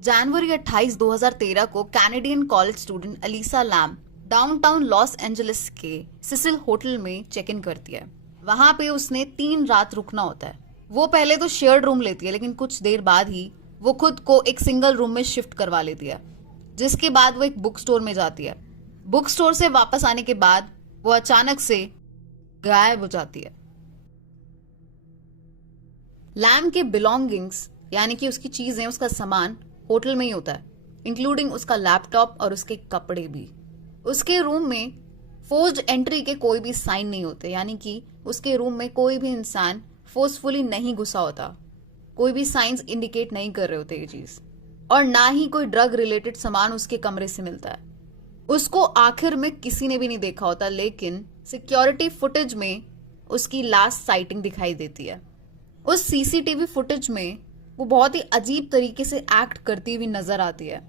जनवरी 28, 2013 को Canadian college student Elisa Lam downtown Los Angeles के Cecil hotel में check in करती है। वहां पे उसने 3 रात रुकना होता है। वो पहले तो शेयर्ड रूम लेती है, लेकिन कुछ देर बाद ही वो खुद को एक सिंगल रूम में शिफ्ट करवा लेती है, जिसके बाद वो एक बुक स्टोर में जाती है। बुक स्टोर से वापस आने के बाद वो अचानक से गायब हो जाती है। लैम के बिलोंगिंग्स यानी कि उसकी चीजें, उसका सामान होटल में ही होता है, इंक्लूडिंग उसका लैपटॉप और उसके कपड़े भी। उसके रूम में फोर्स्ड एंट्री के कोई भी साइन नहीं होते, यानी कि उसके रूम में कोई भी इंसान फोर्सफुली नहीं घुसा होता। कोई भी साइंस इंडिकेट नहीं कर रहे होते ये चीज, और ना ही कोई ड्रग रिलेटेड सामान उसके कमरे से मिलता है। उसको आखिर में किसी ने भी नहीं देखा होता, लेकिन सिक्योरिटी फुटेज में उसकी लास्ट साइटिंग दिखाई देती है। उस सीसीटीवी फुटेज में वो बहुत ही अजीब तरीके से एक्ट करती हुई नजर आती है,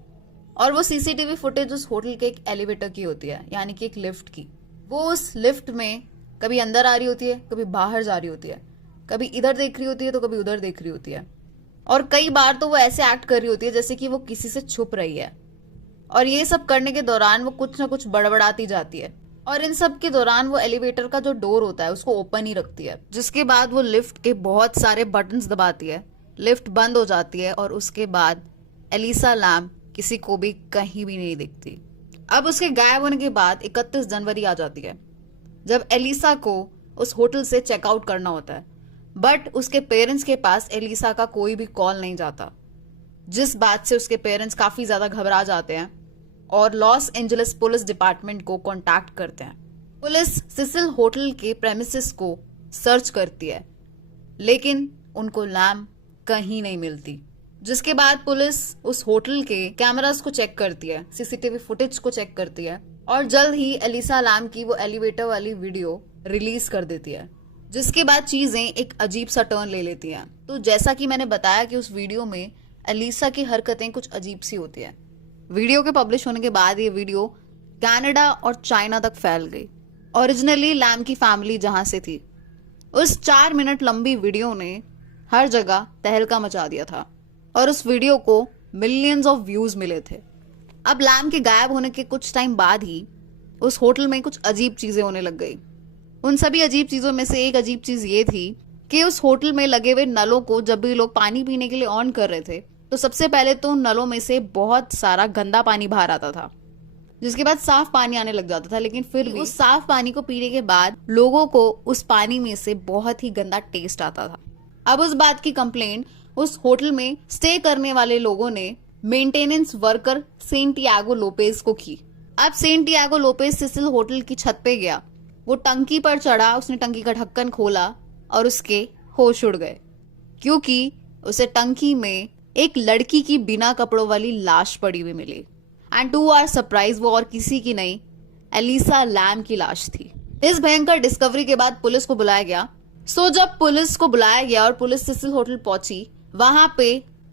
और वो सीसीटीवी फुटेज उस होटल के एक एलिवेटर की होती है, यानी कि एक लिफ्ट की। वो उस लिफ्ट में कभी अंदर आ रही होती है, कभी बाहर जा रही होती है, कभी इधर देख रही होती है तो कभी उधर देख रही होती है, और कई बार तो वो ऐसे एक्ट कर रही होती है जैसे कि वो किसी से छुप रही है। और ये सब करने के दौरान वो कुछ ना कुछ बड़बड़ाती जाती है, और इन सब के दौरान वो एलिवेटर का जो डोर होता है उसको ओपन ही रखती है, जिसके बाद वो लिफ्ट के बहुत सारे बटन्स दबाती है। लिफ्ट बंद हो जाती है, और उसके बाद एलिसा लैम किसी को भी कहीं भी नहीं दिखती। अब उसके गायब होने के बाद 31 जनवरी आ जाती है, जब एलिसा को उस होटल से चेकआउट करना होता है, बट उसके पेरेंट्स के पास एलिसा का कोई भी कॉल नहीं जाता, जिस बात से उसके पेरेंट्स काफी ज्यादा घबरा जाते हैं और लॉस एंजलिस पुलिस डिपार्टमेंट को कांटेक्ट करते हैं। पुलिस सिसिल होटल के प्रेमिसेस को सर्च करती है, लेकिन उनको लैम कहीं नहीं मिलती। जिसके बाद पुलिस उस होटल के कैमरास को चेक करती है, सीसीटीवी फुटेज को चेक करती है, और जल्द ही एलिसा लैम की वो एलिवेटर वाली वीडियो रिलीज कर देती है, जिसके बाद चीजें एक अजीब सा टर्न ले लेती हैं। तो जैसा कि मैंने बताया कि उस वीडियो में एलिसा की हरकतें कुछ अजीब सी होती है। वीडियो के पब्लिश होने के बाद ये वीडियो कनाडा और चाइना तक फैल गई। ओरिजिनली लैम की फैमिली जहां से थी, उस 4 मिनट लंबी वीडियो ने हर जगह तहलका मचा दिया था, और उस वीडियो को मिलियंस ऑफ व्यूज मिले थे। अब लैम के गायब होने के कुछ टाइम बाद ही उस होटल में कुछ अजीब चीजें होने लग गई। उन सभी अजीब चीजों में से एक अजीब चीज ये थी कि उस होटल में लगे हुए नलों को जब भी लोग पानी पीने के लिए ऑन कर रहे थे, तो सबसे पहले तो उन नलों में से बहुत सारा गंदा पानी बाहर आता था, जिसके बाद साफ पानी आने लग जाता था। लेकिन फिर भी उस साफ पानी को पीने के बाद लोगों को उस पानी में से बहुत ही गंदा टेस्ट आता था। अब उस बात की कंप्लेंट उस होटल में स्टे करने वाले लोगों ने मेंटेनेंस वर्कर सेंटियागो लोपेज को की। अब सेंटियागो लोपेज सिसिल होटल की छत पे गया, वो टंकी पर चढ़ा, उसने टंकी का ढक्कन खोला और उसके होश उड़ गए, क्योंकि उसे टंकी में एक लड़की की बिना कपड़ों वाली लाश पड़ी हुई मिली। एंड टू आवर सरप्राइज वो और किसी की नहीं, एलिसा लैम की लाश थी। इस भयंकर डिस्कवरी के बाद पुलिस को बुलाया गया। जब पुलिस को बुलाया गया और पुलिस सिसिल होटल पहुंची, वहां पे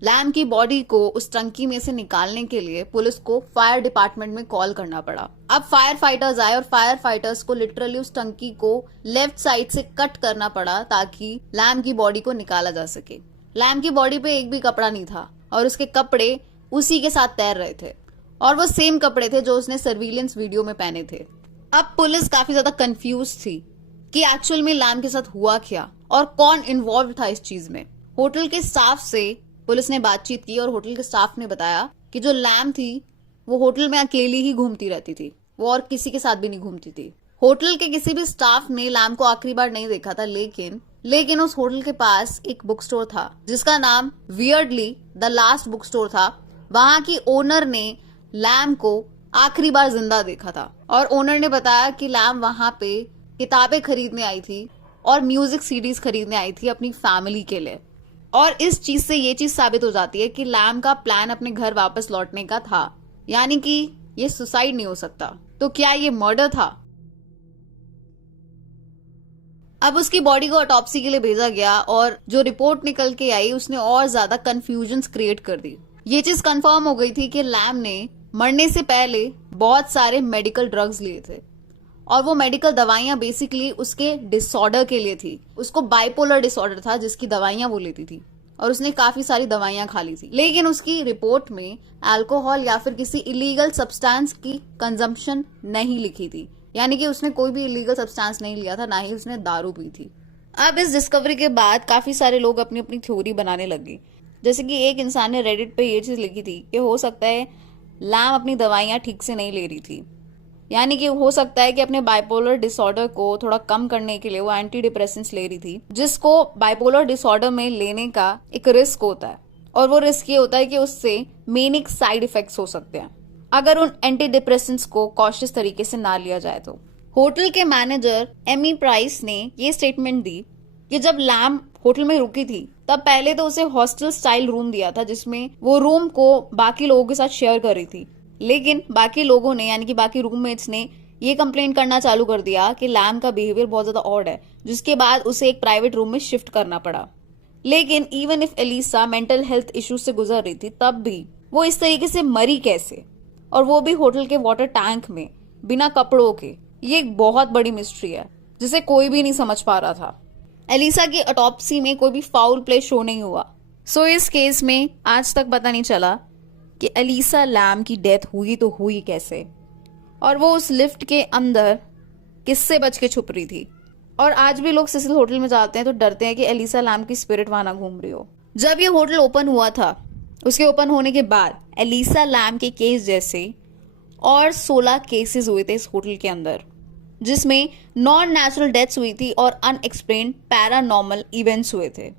लैम की बॉडी को उस टंकी में से निकालने के लिए पुलिस को फायर डिपार्टमेंट में कॉल करना पड़ा। अब फायर फाइटर्स आए और फायर फाइटर्स को लिटरली उस टंकी को लेफ्ट साइड से कट करना पड़ा ताकि लैम की बॉडी को निकाला जा सके। लैम की बॉडी पे एक भी कपड़ा नहीं था, और उसके कपड़े उसी के साथ तैर रहे थे, और वो सेम कपड़े थे जो उसने सर्विलेंस वीडियो में पहने थे। अब पुलिस काफी ज्यादा कंफ्यूज थी कि एक्चुअल में लैम के साथ हुआ क्या और कौन इन्वॉल्व था इस चीज में। होटल के स्टाफ से पुलिस ने बातचीत की, और होटल के स्टाफ ने बताया कि जो लैम थी वो होटल में अकेली ही घूमती रहती थी, वो और किसी के साथ भी नहीं घूमती थी। होटल के किसी भी स्टाफ ने लैम को आखिरी बार नहीं देखा था, लेकिन उस होटल के पास एक बुक स्टोर था जिसका नाम weirdly the last book store था। वहां की ओनर ने लैम को आखिरी बार जिंदा देखा था, और ओनर ने बताया कि लैम वहां पे किताबें खरीदने आई थी और म्यूजिक सीडीज खरीदने आई थी अपनी फैमिली के लिए। और इस चीज से ये चीज साबित हो जाती है कि लैम का प्लान अपने घर वापस लौटने का था, यानी कि ये सुसाइड नहीं हो सकता। तो क्या ये मर्डर था? अब उसकी बॉडी को ऑटोप्सी के लिए भेजा गया, और जो रिपोर्ट निकल के आई उसने और ज्यादा कंफ्यूजन क्रिएट कर दी। ये चीज कंफर्म हो गई थी कि लैम ने मरने से पहले बहुत सारे मेडिकल ड्रग्स लिए थे, और वो मेडिकल दवाइयां बेसिकली उसके डिसऑर्डर के लिए थी। उसको बाइपोलर डिसऑर्डर था जिसकी दवाइयां वो लेती थी, और उसने काफी सारी दवाइयां खा ली थी, लेकिन उसकी रिपोर्ट में अल्कोहल या फिर किसी इलीगल सब्सटेंस की कंजम्पशन नहीं लिखी थी, यानी कि उसने कोई भी इलीगल सब्सटेंस नहीं लिया था, ना ही उसने दारू पी थी। अब इस डिस्कवरी के बाद काफी सारे लोग अपनी अपनी थ्योरी बनाने लगे। जैसे कि एक इंसान ने रेडिट पे ये चीज लिखी थी कि हो सकता है लैम अपनी दवाइयां ठीक से नहीं ले रही थी, यानी कि हो सकता है कि अपने बाइपोलर डिसऑर्डर को थोड़ा कम करने के लिए वो एंटी डिप्रेसेंट्स ले रही थी, जिसको बाइपोलर डिसऑर्डर में लेने का एक रिस्क होता है, और वो रिस्क ये होता है कि उससे मेनिक साइड इफेक्ट्स हो सकते हैं अगर उन एंटी डिप्रेसेंट्स को कॉशियस तरीके से ना लिया जाए तो। होटल के मैनेजर एमी प्राइस ने ये स्टेटमेंट दी कि जब लैम होटल में रुकी थी तब पहले तो उसे हॉस्टल स्टाइल रूम दिया था, जिसमें वो रूम को बाकी लोगों के साथ शेयर कर रही थी, लेकिन बाकी लोगों ने यानी कि बाकी रूममेट्स ने ये कंप्लेंट करना चालू कर दिया कि लैम का बिहेवियर बहुत ज्यादा ऑड है, जिसके बाद उसे एक प्राइवेट रूम में शिफ्ट करना पड़ा। लेकिन even if Elisa mental health issues से गुजर रही थी, तब भी वो इस तरीके से मरी कैसे, और वो भी होटल के वाटर टैंक में बिना कपड़ों के, ये एक बहुत बड़ी मिस्ट्री है जिसे कोई भी नहीं समझ पा रहा था। एलिसा की ऑटोप्सी में कोई भी फाउल प्ले शो नहीं हुआ, सो इस केस में आज तक पता नहीं चला कि एलिसा लैम की डेथ हुई तो हुई कैसे, और वो उस लिफ्ट के अंदर किससे बच के छुप रही थी। और आज भी लोग सिसिल होटल में जाते हैं तो डरते हैं कि एलिसा लैम की स्पिरिट वहां ना घूम रही हो। जब ये होटल ओपन हुआ था, उसके ओपन होने के बाद एलिसा लैम के केस जैसे और 16 केसेस हुए थे इस होटल के अंदर, जिसमें नॉन नेचुरल डेथ्स हुई थी और अनएक्सप्लेन्ड पैरानॉर्मल इवेंट्स हुए थे।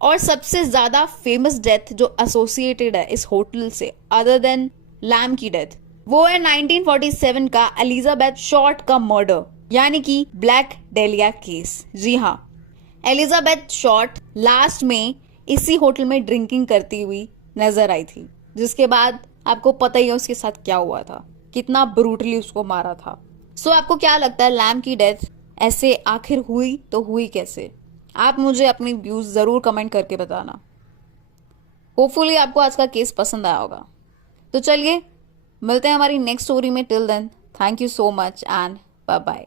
और सबसे ज्यादा फेमस डेथ जो एसोसिएटेड है इस होटल से अदर देन लैम की डेथ, वो है 1947 का एलिजाबेथ शॉर्ट का मर्डर, यानी कि ब्लैक डेलिया केस। जी हाँ, एलिजाबेथ शॉर्ट लास्ट में इसी होटल में ड्रिंकिंग करती हुई नजर आई थी, जिसके बाद आपको पता ही है उसके साथ क्या हुआ था, कितना ब्रूटली उसको मारा था। सो आपको क्या लगता है लैम की डेथ ऐसे आखिर हुई तो हुई कैसे? आप मुझे अपनी व्यूज जरूर कमेंट करके बताना। होपफुली आपको आज का केस पसंद आया होगा। तो चलिए मिलते हैं हमारी नेक्स्ट स्टोरी में। Till then, thank you so much and bye bye.